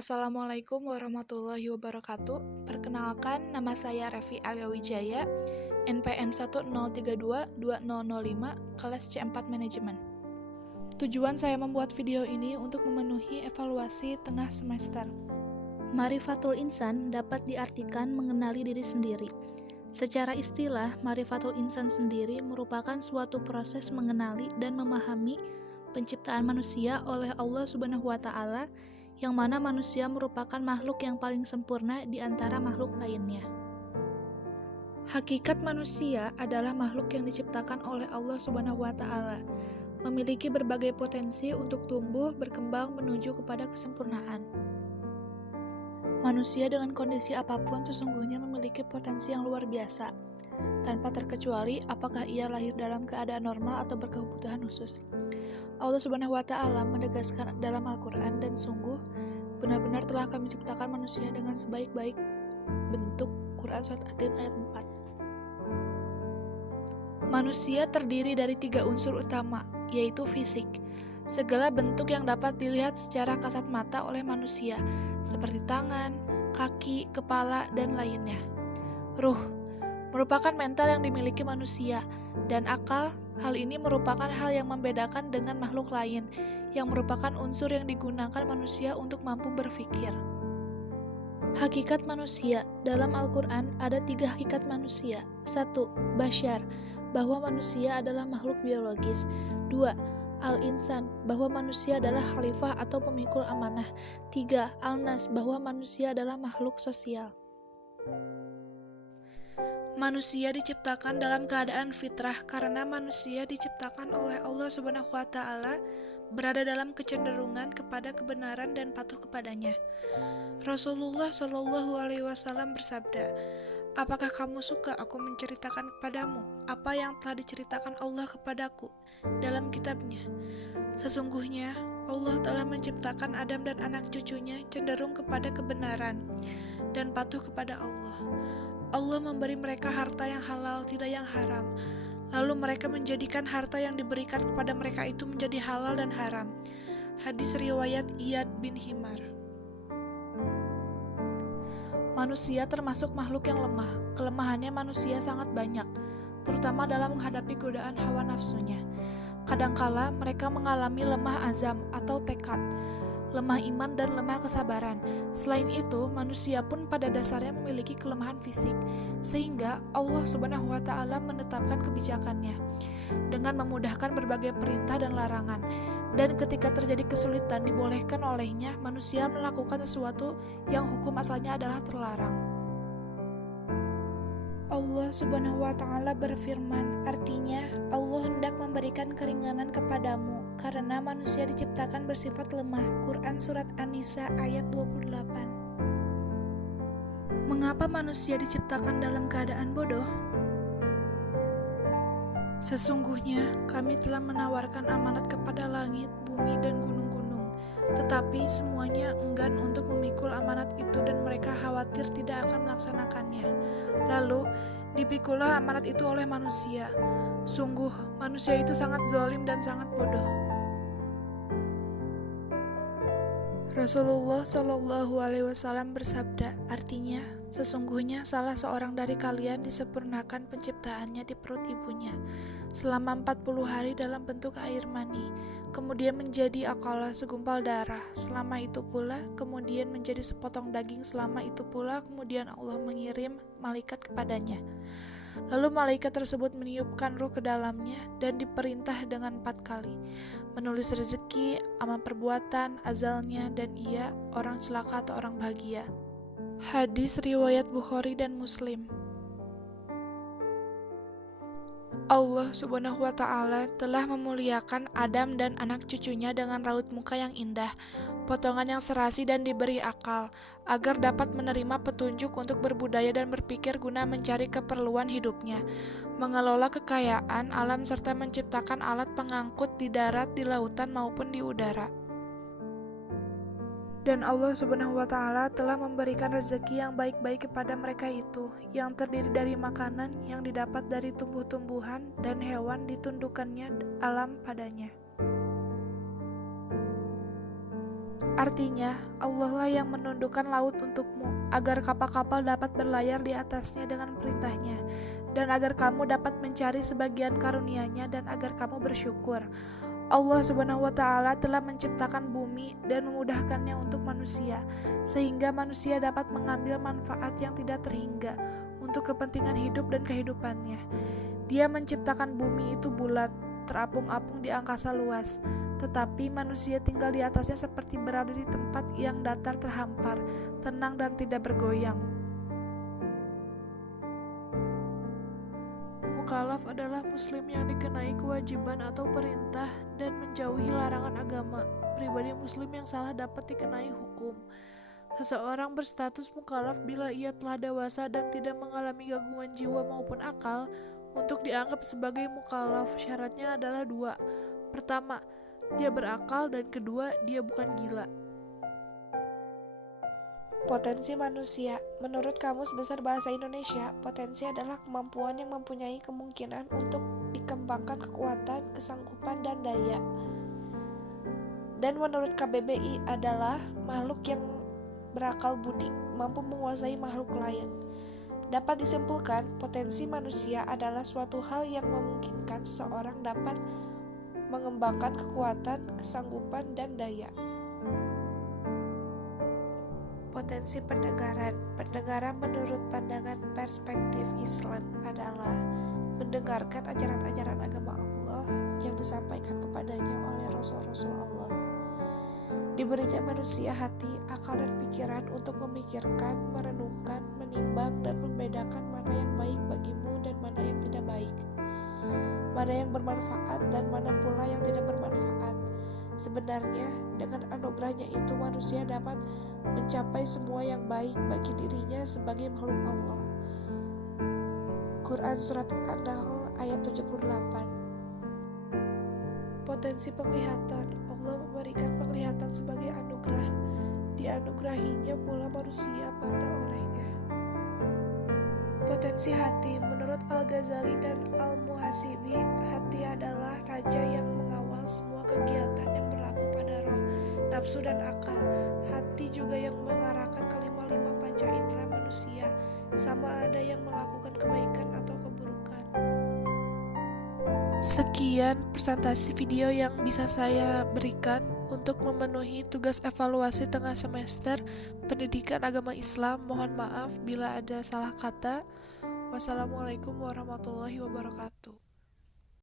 Assalamualaikum warahmatullahi wabarakatuh. Perkenalkan, nama saya Revi Alyawijaya, NPM 10322005, kelas C4 Manajemen. Tujuan saya membuat video ini untuk memenuhi evaluasi tengah semester. Ma'rifatul insan dapat diartikan mengenali diri sendiri. Secara istilah, ma'rifatul insan sendiri merupakan suatu proses mengenali dan memahami penciptaan manusia oleh Allah Subhanahu wa Ta'ala, yang mana manusia merupakan makhluk yang paling sempurna di antara makhluk lainnya. Hakikat manusia adalah makhluk yang diciptakan oleh Allah Subhanahu wa Ta'ala, memiliki berbagai potensi untuk tumbuh berkembang menuju kepada kesempurnaan. Manusia dengan kondisi apapun sesungguhnya memiliki potensi yang luar biasa, tanpa terkecuali apakah ia lahir dalam keadaan normal atau berkebutuhan khusus. Allah Subhanahu wa Ta'ala menegaskan dalam Al-Quran, dan sungguh benar-benar telah kami ciptakan manusia dengan sebaik-baik bentuk. Quran Surat At-Tin ayat 4. Manusia terdiri dari 3 unsur utama, yaitu fisik, segala bentuk yang dapat dilihat secara kasat mata oleh manusia, seperti tangan, kaki, kepala, dan lainnya. Ruh merupakan mental yang dimiliki manusia, dan akal. Hal ini merupakan hal yang membedakan dengan makhluk lain, yang merupakan unsur yang digunakan manusia untuk mampu berpikir. Hakikat manusia. Dalam Al-Quran ada 3 hakikat manusia. 1. Basyar, bahwa manusia adalah makhluk biologis. 2. Al-insan, bahwa manusia adalah khalifah atau pemikul amanah. 3. Al-nas, bahwa manusia adalah makhluk sosial. Manusia diciptakan dalam keadaan fitrah karena manusia diciptakan oleh Allah Subhanahu wa Ta'ala berada dalam kecenderungan kepada kebenaran dan patuh kepadanya. Rasulullah Shallallahu alaihi wasallam bersabda, "Apakah kamu suka aku menceritakan kepadamu apa yang telah diceritakan Allah kepadaku dalam kitabnya? Sesungguhnya Allah telah menciptakan Adam dan anak cucunya cenderung kepada kebenaran dan patuh kepada Allah. Allah memberi mereka harta yang halal, tidak yang haram. Lalu mereka menjadikan harta yang diberikan kepada mereka itu menjadi halal dan haram." Hadis riwayat Iyad bin Himar. Manusia termasuk makhluk yang lemah. Kelemahannya manusia sangat banyak, terutama dalam menghadapi godaan hawa nafsunya. Kadangkala mereka mengalami lemah azam atau tekad, lemah iman, dan lemah kesabaran. Selain itu, manusia pun pada dasarnya memiliki kelemahan fisik, sehingga Allah Subhanahu wa Ta'ala menetapkan kebijakannya dengan memudahkan berbagai perintah dan larangan. Dan ketika terjadi kesulitan, dibolehkan olehnya manusia melakukan sesuatu yang hukum asalnya adalah terlarang. Allah Subhanahu wa Ta'ala berfirman, artinya Allah hendak memberikan keringanan kepadamu karena manusia diciptakan bersifat lemah. Quran Surat An-Nisa ayat 28. Mengapa manusia diciptakan dalam keadaan bodoh? Sesungguhnya kami telah menawarkan amanat kepada langit, bumi, dan gunung-gunung, tetapi semuanya enggan untuk memikul amanat itu dan mereka khawatir tidak akan melaksanakannya. Lalu dipikullah amanat itu oleh manusia. Sungguh manusia itu sangat zalim dan sangat bodoh. Rasulullah Shallallahu alaihi wasallam bersabda, artinya sesungguhnya salah seorang dari kalian disempurnakan penciptaannya di perut ibunya selama 40 hari dalam bentuk air mani, kemudian menjadi akala segumpal darah, selama itu pula kemudian menjadi sepotong daging, selama itu pula kemudian Allah mengirim malaikat kepadanya. Lalu malaikat tersebut meniupkan ruh ke dalamnya dan diperintah dengan 4 kali menulis rezeki, amal perbuatan, azalnya, dan ia orang celaka atau orang bahagia. Hadis riwayat Bukhari dan Muslim. Allah Subhanahu wa Ta'ala telah memuliakan Adam dan anak cucunya dengan raut muka yang indah, potongan yang serasi, dan diberi akal, agar dapat menerima petunjuk untuk berbudaya dan berpikir guna mencari keperluan hidupnya, mengelola kekayaan alam, serta menciptakan alat pengangkut di darat, di lautan, maupun di udara. Dan Allah Subhanahu wa Ta'ala telah memberikan rezeki yang baik-baik kepada mereka itu, yang terdiri dari makanan yang didapat dari tumbuh-tumbuhan dan hewan ditundukkannya alam padanya. Artinya, Allah lah yang menundukkan laut untukmu, agar kapal-kapal dapat berlayar di atasnya dengan perintahnya, dan agar kamu dapat mencari sebagian karunia-Nya dan agar kamu bersyukur. Allah Subhanahu wa Ta'ala telah menciptakan bumi dan memudahkannya untuk manusia, sehingga manusia dapat mengambil manfaat yang tidak terhingga untuk kepentingan hidup dan kehidupannya. Dia menciptakan bumi itu bulat, terapung-apung di angkasa luas, tetapi manusia tinggal di atasnya seperti berada di tempat yang datar terhampar, tenang dan tidak bergoyang. Mukallaf adalah muslim yang dikenai kewajiban atau perintah dan menjauhi larangan agama. Pribadi muslim yang salah dapat dikenai hukum. Seseorang berstatus mukallaf bila ia telah dewasa dan tidak mengalami gangguan jiwa maupun akal. Untuk dianggap sebagai mukallaf, syaratnya adalah 2. Pertama, dia berakal, dan kedua, dia bukan gila. Potensi manusia. Menurut Kamus Besar Bahasa Indonesia, potensi adalah kemampuan yang mempunyai kemungkinan untuk dikembangkan kekuatan, kesanggupan, dan daya. Dan menurut KBBI adalah makhluk yang berakal budi, mampu menguasai makhluk lain. Dapat disimpulkan, potensi manusia adalah suatu hal yang memungkinkan seseorang dapat mengembangkan kekuatan, kesanggupan, dan daya. Potensi pendengaran. Pendengaran menurut pandangan perspektif Islam adalah mendengarkan ajaran-ajaran agama Allah yang disampaikan kepadanya oleh Rasul-Rasul Allah. Diberinya manusia hati, akal, dan pikiran untuk memikirkan, merenungkan, menimbang, dan membedakan mana yang baik bagimu dan mana yang tidak baik, mana yang bermanfaat dan mana pula yang tidak bermanfaat. Sebenarnya, dengan anugerahnya itu manusia dapat mencapai semua yang baik bagi dirinya sebagai makhluk Allah. Quran Surat An-Nahl ayat 78. Potensi penglihatan. Allah memberikan penglihatan sebagai anugerah. Dianugerahinya pula manusia mata olehnya. Potensi hati. Menurut Al-Ghazali dan Al-Muhasibi, hati adalah raja yang mengawal semua kegiatan yang berlaku pada roh, nafsu, dan akal. Hati juga yang mengarahkan kelima-lima panca indera manusia, sama ada yang melakukan kebaikan atau keburukan. Sekian presentasi video yang bisa saya berikan untuk memenuhi tugas evaluasi tengah semester Pendidikan Agama Islam. Mohon maaf bila ada salah kata. Wassalamualaikum warahmatullahi wabarakatuh.